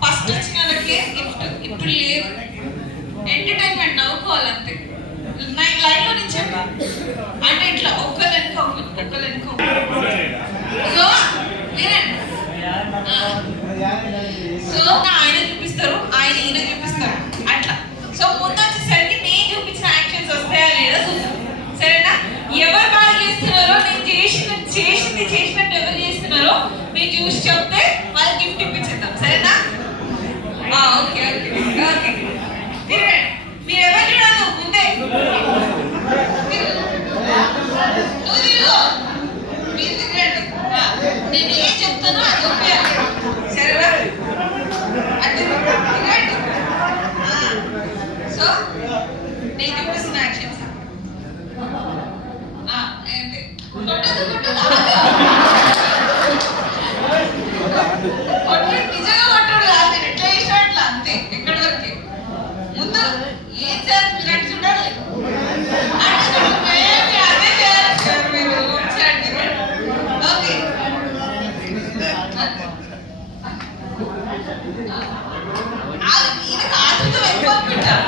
First వచ్చిన వాళ్ళకే gift. ఇప్పుడు లేదు, ఎంటర్టైన్మెంట్ నవ్వుకోవాలంతే. లైన్ లో నుంచి అంటే ఇట్లా ఒక్కలెనుకో సో సో ఆయన చూపిస్తారు, ఆయన ఈయన చూపిస్తారు అట్లా. సో ముందు వచ్చేసరికి నేను చూపించిన యాక్షన్స్ వస్తాయా లేదా చూద్దాం, సరేనా? ఎవరు బాగా చేస్తున్నారో, నేను చేసినట్టు ఎవరు చేస్తున్నారో మీరు చూసి చెప్తే వాళ్ళకి గిఫ్ట్ ఇప్పించేద్దాం, సరేనా? Okay okay okay. మీరు ఎవరు చూడాలి ముందే? మీరు తిరగండి, నేను ఏం చెప్తానో అది ఒప్పేయాలి, సరేనా? అంటే తిరగండి. సో నేను చూపిస్తున్న యాక్షన్స్ నిజంగా కొట్టడు కాదు, నేను ఎట్లా చేసినట్లా అంతే. ఎక్కడి వరకే ముందు ఏం చేయాలి మీరు అటు చూడాలి, అదే చేయాలి సార్ మీరు. ఓకే ఈయనకు ఆతృత ఎక్కువ పెట్టారు.